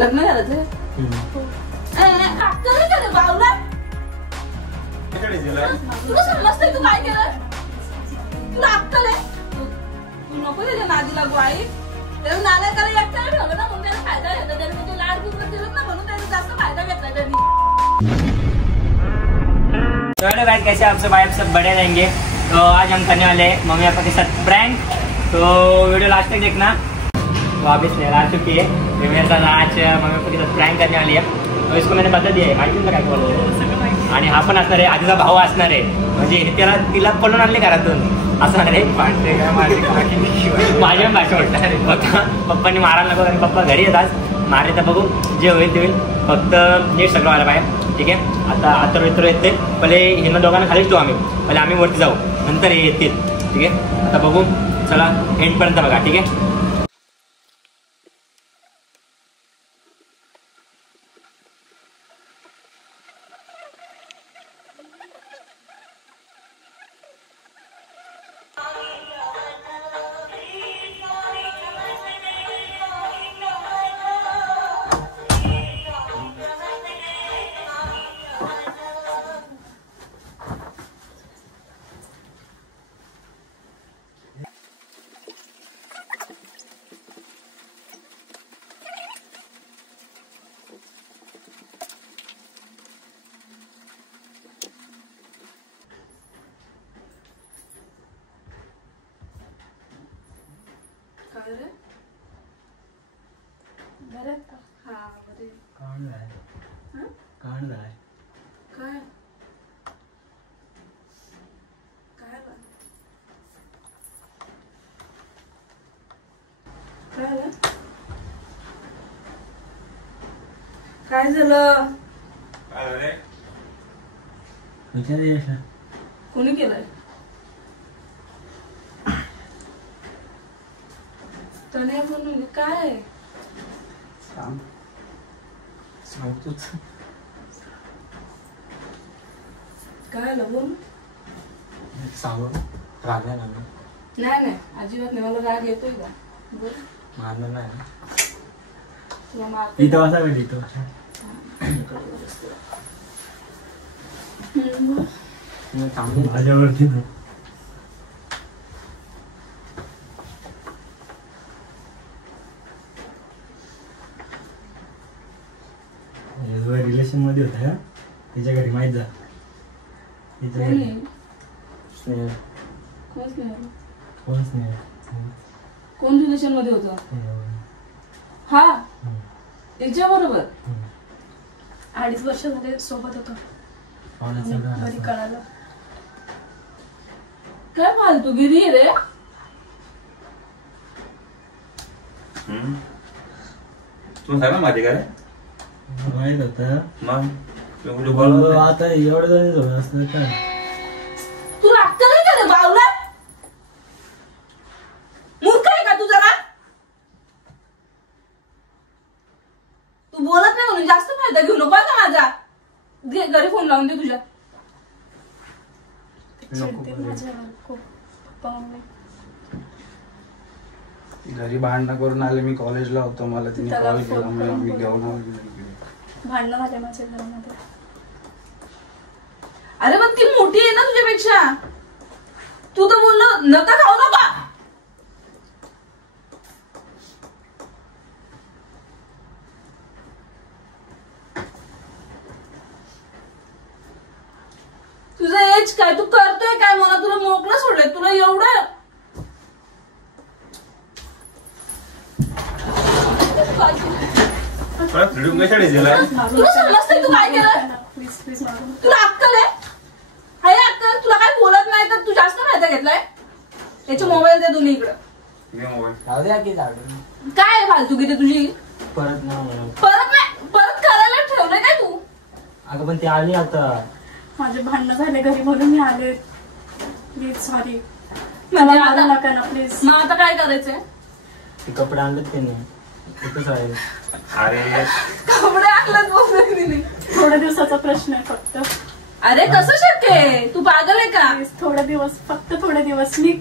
लग्न करायचं अक्कल आहे का रे बावला? तुला समजतंय तू काय केलं? तुला अक्कल आहे? तू नको त्याच्या नादी लागू आई. त्याला नालायकाला एकट्याला ठेवलं ना म्हणून त्याला फायदा घेतला. त्याने म्हणजे लाड गुजर दिलं ना म्हणून त्याचा जास्त फायदा घेतला त्यांनी. तो हेलो गाइस, कैसे आप सब? आप सब बढ़िया रहेंगे। तो आज हम करने वाले हैं मम्मी पापा के साथ प्रैंक। तो वीडियो लास्ट तक देखना। तो अभी स्नेहा आ चुकी है, मेरे साथ आज मम्मी पापा के साथ प्रैंक करने वाली है। तो इसको मैंने बता दिया है, माहिती काय बोलतो आणि हा पण असणार आहे, आजीचा भाऊ असणार आहे. म्हणजे त्याला तिला पळून आणले घरातून असं म्हणणार आहे. माझ्या भाषा वाटतं पप्पांनी मारायला नको आणि पप्पा घरी येतात मारे तर बघू जे होईल ते होईल. फक्त नीट सगळं व्हायला पाहिजे. ठीक आहे, आता आतर मित्र येते पहिले ह्यांना दोघांना खालीच ठेवू आम्ही. पहिले आम्ही वरती जाऊ, नंतर हे येतील. ठीक आहे, आता बघू. चला एंडपर्यंत बघा. ठीक आहे. काय रे? बरं का? हा बरे. कौन है? हां? कौन है? काय? काय बा? काय रे? काय झालं? काय रे? विचार ये. कोणी केलंय? तने म्हणून काय? सांगतोच. काय लगून? सांगू रागा ना. नाही नाही अजिबात नाही. मला राग येतोय का? बरं मारणार नाही. तुला मारते. इथं वासा भेट इथं. माझ्यावरती रिलेशन मध्ये होता का त्याच्या घरी माहित जा. कोण रिलेशन मध्ये होतं? हा त्याच्या बरोबर 2.5 वर्ष झाले सोबत होतो. कळालं काय फालतूगिरी रे? तू सांग ना माझे काय माहित होतं मग आता एवढं जण झोप असलं काय? तू लागत नाही का रे बावला? मूर्ख आहे का तू जरा? तू बोलत नाही म्हणून जास्त फायदा घेऊ नको का माझा. घरी फोन लावून दे तुझ्या. घरी भांडणं करून आले. मी कॉलेजला होतो, मला तिने कॉल केला, मी घेऊन भांडणं झाले माझ्या घरामध्ये. अरे पण ती मोठी आहे ना तुझ्यापेक्षा. तू तर बोललो नका खाऊ नका. तुझं एज काय? तू करतोय काय? मला तुला मोकळं सोडलंय. तुला एवढं तुला समजतंय तू काय केलं? तुला अक्कल आहे? हाय अक्कल? तुला काय बोलत नाही तर तू जास्त फायदा घेतलाय. त्याचे मोबाईल दे दोन्ही इकडं. काय फालतू किती तुझी? परत नाही परत करायला ठेवलंय काय तू? अगं पण ती आली आता. माझे भांडणं झाले घरी म्हणून मी आले. Please sorry. म्हणजे मला नका ना प्लीज. मग आता काय करायचंय? ते कपडे आणलेत त्यांनी. कुठं आहे? अरे कपडे आणलं बोलत नाही. थोड्या दिवसाचा प्रश्न आहे फक्त. अरे कसं शक्य आहे? तू पागल आहे का? थोडे दिवस, फक्त थोडे दिवस. मी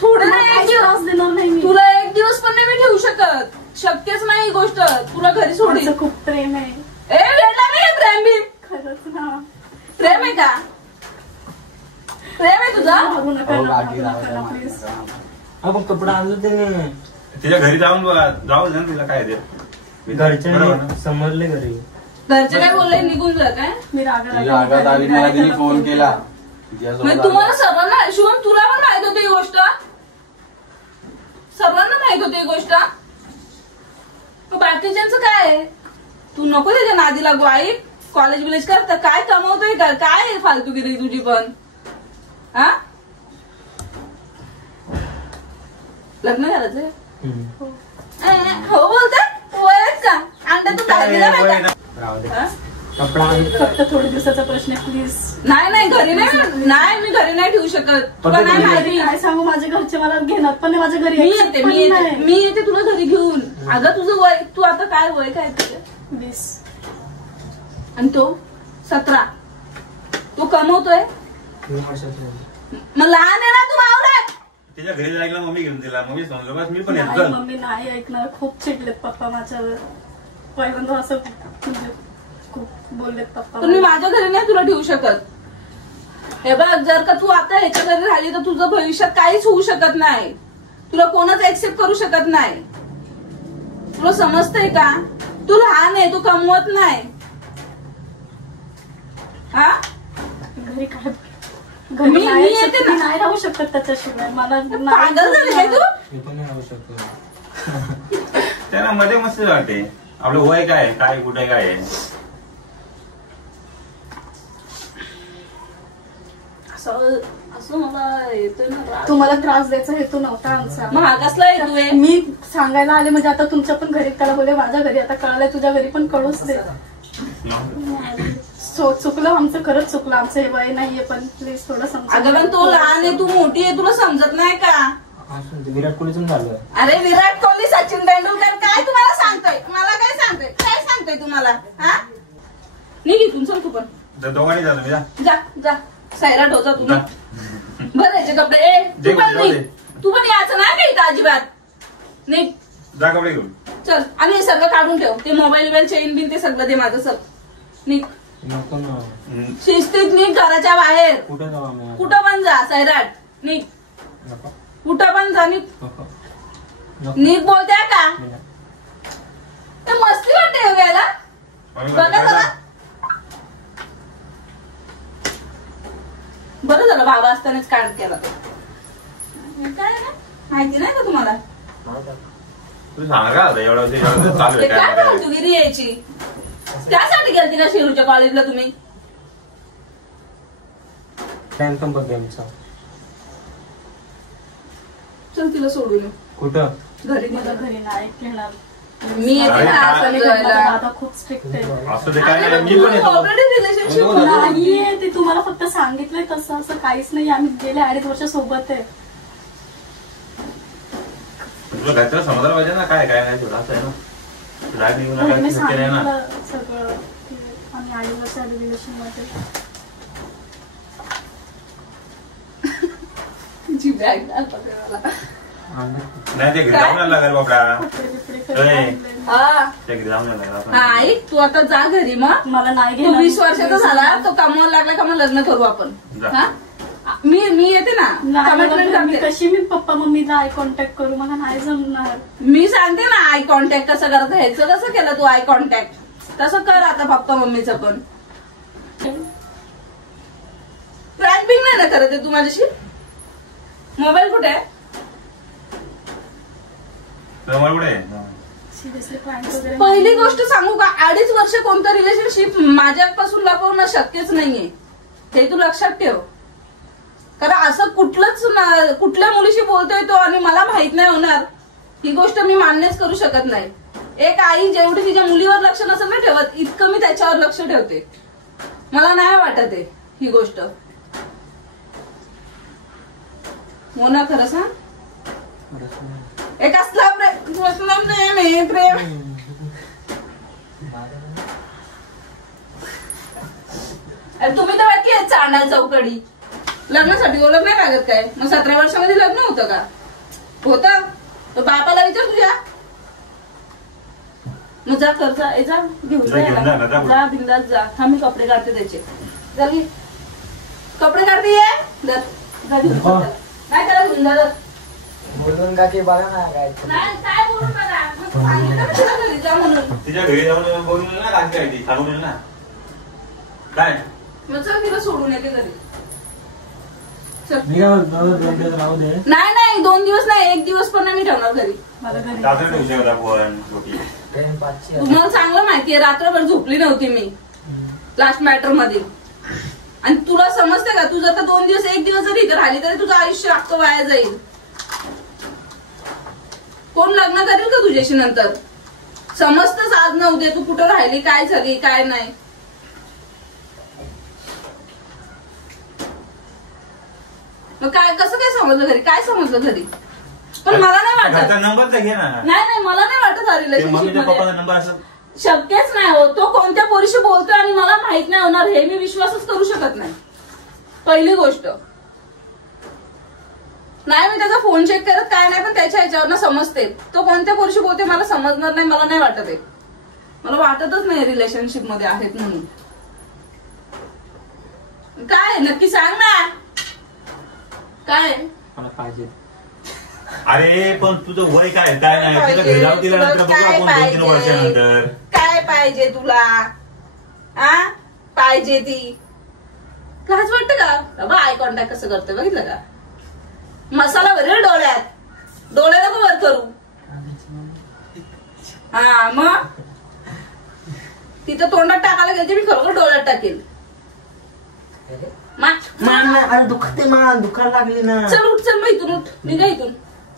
थोडे नाही, एक दिवस देणार नाही. तुला एक दिवस पण नाही मी ठेवू शकत. शक्यच नाही ही गोष्ट. तुला घरी सोडील. आमचं खूप प्रेम आहे. ए वेडा नाही प्रेम बी. खरंच ना. प्रेम आहे का? प्रेम आहे तुझा? भागू नका हो, ना, बाकी भागू नका राहिलं, ना, मागे please. नका. आपण कपडा आणलं ते तिच्या घरी जाऊन जाऊ दे ना तिला काय ते बरोबर ना? समजले घरी. घरचे काय बोलले निघून जा काय? मी रागात ती रागात आली, मला तिने फोन केला. म्हणजे तुम्हाला सर्वांना शिवम तुला पण माहित होती ही गोष्ट? सर्वांना माहित होती ही गोष्ट? बाकीच्यांचं काय आहे? तू नको त्याच्या नादी लागू आई. कॉलेज बिलेज कर तर काय कमवतोय का? काय आहे फालतूगिरी तुझी पण? हा लग्न करायचंय? हो बोलतात वयच का? अंडा तू काय दिला काय वय नाही का? राहू दे. हा? कपडा फक्त थोड्या दिवसाचा प्रश्न आहे, प्लीज. नाही घरी नाही मी घरी नाही ठेवू शकत. तुला नाही घरी माहिती. काय सांगू, माझे घरचे मला घेणार पण नाही, माझ्या घरी मी accept येते पण मी येते नाही. मी येते तुला घरी घेऊन. अगं तुझं वय तू आता काय वय काय तुझं? 20. आणि तो 17. तो कमवतोय मग लहान आहे ना तू मावळत. तिच्या घरी जायला मम्मी घेऊन दिला. मम्मी समजलं बस मी पण येतो नाही, चल. मम्मी नाही ऐकणार. खूप चिडलेत पप्पा माझ्यावर. पहिल्यांदा असं म्हणजे खूप बोललेत पप्पा. पण मी माझ्या घरी नाही तुला ठेवू शकत. हे बघ जर का तू आता ह्याच्या घरी राहिली तर तुझं भविष्यात काहीच होऊ शकत नाही. तुला कोणच एक्सेप्ट करू शकत नाही. तुला समजतंय का? तू लहान आहे, तू कमवत नाही. हा घरी काय घरी मी नाही येते शकत, ना. मी नाही राहू शकत त्याच्याशिवाय. मला नाही पागल झाली काय तू? मी पण नाही राहू शकतो. त्याला मध्ये मस्त वाटते. आपलं वय काय काय कुठे काय आहे. असं मला येतोय ना राग. तुम्हाला त्रास द्यायचा हेतू नव्हता आमचा. मग हा कसला येतोय? मी सांगायला आले म्हणजे आता तुमच्या पण घरी त्याला बोले माझ्या घरी आता कळालंय, तुझ्या घरी पण कळूच दे. चुकलं आमचं, खरंच चुकलं आमचं. हे वय नाहीये पण प्लीज थोडं समजा. अगं पण तू लहान आहे, तू मोठी आहे, तुला समजत नाही का? विराट कोहलीचं झालं. अरे विराट कोहली सचिन तेंडुलकर काय तुम्हाला सांगतोय? मला काय सांगतोय तुम्हाला? हा निघ इथून चल तू पण. दोघांनी झालं मी जा. जा जा सायरा ढोचा तू जा. बरं याचे कपडे. ए दे तू पण जाऊ निघ. दे. तू पण यायचं नाही का इथं अजिबात. निघ जा कपडे घेऊन. चल आणि हे सगळं काढून ठेव. ते मोबाईल चेन बिन ते सगळं दे माझं सग. निघ नको ना. शिस्तीत निघ घराच्या बाहेर. कुठे जाऊ आम्ही? कुठं पण जा सैराट. निघ नको. कुठं पण जा. निघ नको. नको. निघ बोलते का? नाही. ते मस्ती वाटते हो घ्यायला. मम्मी बघा म्हणते, जरा. जा. बरं झालं बाबा असतानाच काढ केला तो. काय ना माहिती नाही का तुम्हाला? तू सांग का एवढं ते एवढं चालू ते आहे काय काय फालतूगिरी यायची? त्यासाठी गेलती का शिरूच्या कॉलेजला तुम्ही? प्लॅन पण बघ गेमचा. चल तिला सोडून येऊ. कुठं? घरी मला निघा. घरी नाही घेणार. मी येते अरे ना काय? समजायला. दादा खूप स्ट्रिक्ट आहे. असं ते काय नाही मी पण येतो. रिलेशनशिप नाहीये ते, तुम्हाला फक्त सांगितलंय तसं. असं काहीच नाही. आम्ही गेले 2.5 वर्ष सोबत आहे. तुला घरचं समजायला पाहिजे ना काय काय नाही तुला असं आहे ना. तुला निघून घरी मी काय शक्य नाही ना. सांगितलं सगळं की आम्ही 2.5 वर्ष आधी रिलेशन मध्ये. तुझी बॅग दाल पकडायला. नाही ते घरी जाऊन आला घर बाबा. कपडे बिपडे अरे. आणले. हा ते घरी जाऊन आला आपण. हा, ऐक तू आता जा घरी मग. मला नाही तू घेणार. 20 वर्षाचा झाला तो कमवायला लागला का मग लग्न करू आपण. जा. हा मी येते ना. नाही, कमिटमेंट मी करते. कशी मी पप्पा मम्मीला आय कॉन्टॅक्ट करू? मला नाही जमणार. मी सांगते ना आय कॉन्टॅक्ट कसं करत ह्याचं कसं केलं तू आय कॉन्टॅक्ट तसं कर आता पप्पा मम्मीचं पण. प्रँकिंग नाही ना करत आहे तू माझ्याशी? मोबाईल कुठे आहे? तुम्हाला कुठे आहे? सिरियसली प्रँक वगैरे पहिली गोष्ट सांगू का, 2.5 वर्ष कोणतं रिलेशनशिप माझ्यापासून लपवणं शक्यच नाहीये. हे तू लक्षात ठेव. कारण असं कुठल्या मुलीशी बोलतोय तो आणि मला माहित नाही होणार ही गोष्ट मी मान्यच करू शकत नाही. एक आई जेवढी तिच्या मुलीवर लक्ष नसेल ना ठेवत इतकं मी त्याच्यावर लक्ष ठेवते. मला नाही वाटत आहे ही गोष्ट. हो ना खरं सांग. एक असला प्रेम आहे प्रेम. तुम्ही तर बाकी आहे चांडाल चौकडी. लग्नासाठी ओळख नाही लागत काय? मग 17 वर्षामध्ये लग्न होतं का? होतं. तर बापाला विचार तुझ्या. मग जा कर जा घेऊन जा, घेऊन जा, जा. जा बिंदास जा. थांब मी कपडे काढते त्याचे. जल्दी कपडे काढते ये. जा घेऊन जा त्याला. नाही त्याला घेऊन जा. बोलून का की बघा ना काय नाही काय बोलू मला. मग सांगितलं ना तुला घरी जा म्हणून. तिच्या घरी जाऊन बोलून ना रात्री काय ती सांगून ना काय मग चल तिला सोडून येते घरी. मी काय बोलतो 2 दिवस राहू दे. नाही 2 दिवस नाही 1 दिवस पण नाही मी ठेवणार घरी. मला घरी रात्री ठेवू शकत आपण छोटी. तुम्हाला चांगलं माहितीये रात्रभर झोपली नव्हती मी लास्ट मॅटर मध्ये. आणि तुला समजते का तू जर 2 दिवस 1 दिवस जरी इथे राहिली तरी तुझं आयुष्य अख्खं वाया जाईल. कोण लग्न करेल का तुझ्याशी नंतर. समजतच आज न उद्या तू कुठं राहिली काय झाली काय नाही. मग काय कसं काय समजलं घरी काय समजलं घरी. पण मला नाही वाटत. घरचा नंबर तर घे ना. नाही मला नाही वाटत हा ते रिलेशनशिप मम्मीच्या पप्पाचा मध्ये नंबर असं शक्यच नाही होत. तो कोणत्या पोरीशी बोलतोय आणि मला माहित नाही होणार हे मी विश्वासच करू शकत नाही. पहिली गोष्ट नाही मी त्याचा फोन चेक करत काय नाही पण त्याच्या ह्याच्यावर समजते तो कोणत्या पोरीशी बोलतोय. मला समजणार नाही मला नाही वाटत आहे. मला वाटतच नाही रिलेशनशिप मध्ये आहेत म्हणून. काय नक्की सांग ना काय. मला पाहिजे. अरे पण तुझं वय काय काय नाही तुझ्या घरी जाऊ दिला नंतर बघू आपण 2-3 वर्षानंतर. काय पाहिजे तुला आ पाहिजे ती लाज वाटतं का. बा आय कॉन्टॅक्ट कसं करतोय बघितलं का. मसाला भरेल डोळ्यात डोळे नको वर करू. हा मग तिथं तोंडात टाकायला गेली मी खरोखर डोळ्यात टाकेल. अरे दुखते मान दुखायला लागली ना. चल उठ चल मग इथून उठ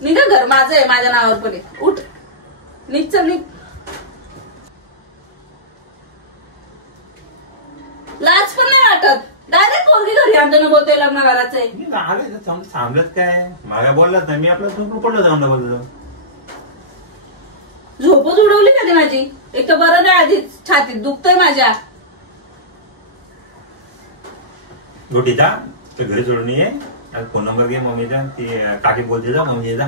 निघा घर माझं आहे माझ्या नावावर पण आहे. उठ निघ चल निघ. लाज पण नाही वाटत. डायरेक्ट पोरगी घरी आमच्या बोलतोय लग्न करायचंय. थांबलत काय मला बोललाच नाही मी आपलं झोपून पडलो थांबलं बोलतो. झोपच उडवली का ती माझी. एक तर बरं नाही आधीच छातीत दुखतोय माझ्या. छोटी जा तर घरी सोडून ये आणि फोन नंबर घे मम्मीचा. ती काकी बोलते जा मम्मी जा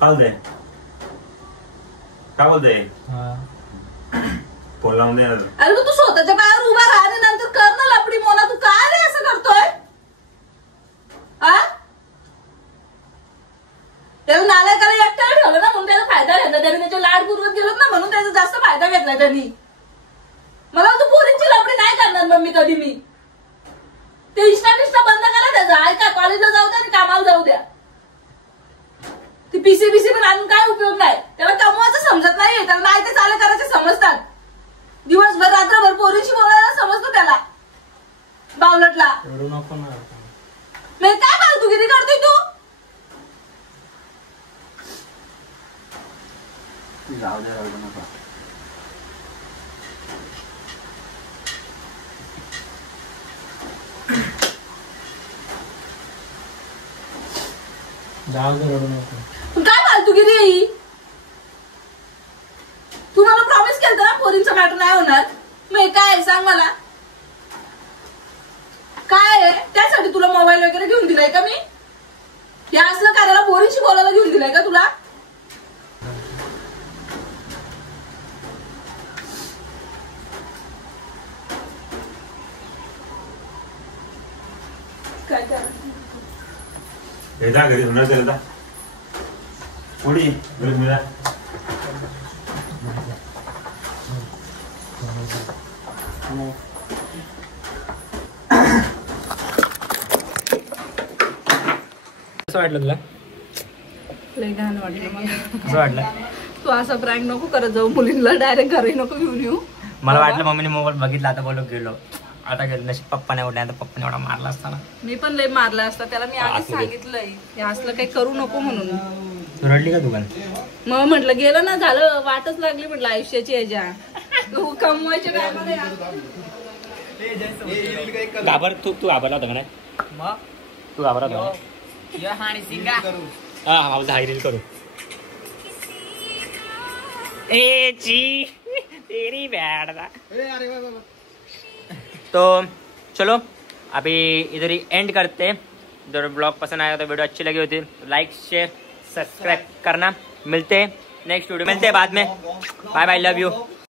काय बोलते काय बोलते फोन लावून दे. अरे तू स्वतःच्या पायावर उभा राहा आणि नंतर कर ना लपडी मोना. तू काय रे असं करतोय. त्याला नालायकाला एकट्याला ठेवलं ना म्हणून त्याचा फायदा घेतला. त्याने त्याच्या लाड पुरवत गेलो ना म्हणून त्याचा जास्त फायदा घेतला त्यांनी. मला तू पोरींची लपडी नाही करणार मम्मी कधी मी. ते इष्टा बंद करा त्याचा. ऐका कॉलेजला जाऊ द्या आणि कामाला जाऊ द्या. ती पीसी पण आणून काय उपयोग नाही. त्याला कमवायचं समजत नाही. त्याला नाही ते चाले करायचे समजतात. दिवसभर रात्रभर पोरीशी बोलायला समजतो त्याला बावलटला. मी काय फालतूगिरी करतोय तू. जाऊ दे नका. जाऊ दे रडू नको. काय फालतूगिरी आहे. तू मला प्रॉमिस केलं ना पोरींचा मॅटर नाही होणार. मग काय सांग मला काय आहे. त्यासाठी तुला मोबाईल वगैरे घेऊन दिलाय का मी. हे असलं करायला पोरींशी बोलायला घेऊन दिलाय का तुला. काय जा घरी होणार त्याला जा पुढी घरी मिळा. कसं वाटलं तुला. लय घाण वाटलं मला. कसं वाटलं. तू असा प्रँक नको करत जाऊ मुलींना. डायरेक्ट घरी नको घेऊन येऊ. मला वाटलं मम्मीने मोबाईल बघितला आता बोलू गेलो. आता गेलो नशीब पप्पाने उठले. आता पप्पाने एवढा मारला असताना मी पण लय मारला असता त्याला. मी आधीच सांगितलंय हे असलं काही करू नको म्हणून. तू रडली का दुकान. मग म्हटलं गेलं ना झालं. वाटच लागली म्हटलं आयुष्याची ह्याच्या. तू कमवायच्या टायमाला घाबर तू घाबरला होता का नाही. तू घाबरला होता हा हाय रील करू. ए ची तेरी बैड था. तो चलो अभी इधर ही एंड करते हैं. अगर ब्लॉग पसंद आया तो वीडियो अच्छी लगी होती लाइक शेयर सब्सक्राइब करना. मिलते हैं नेक्स्ट वीडियो मिलते हैं बाद में। Bye bye, love you.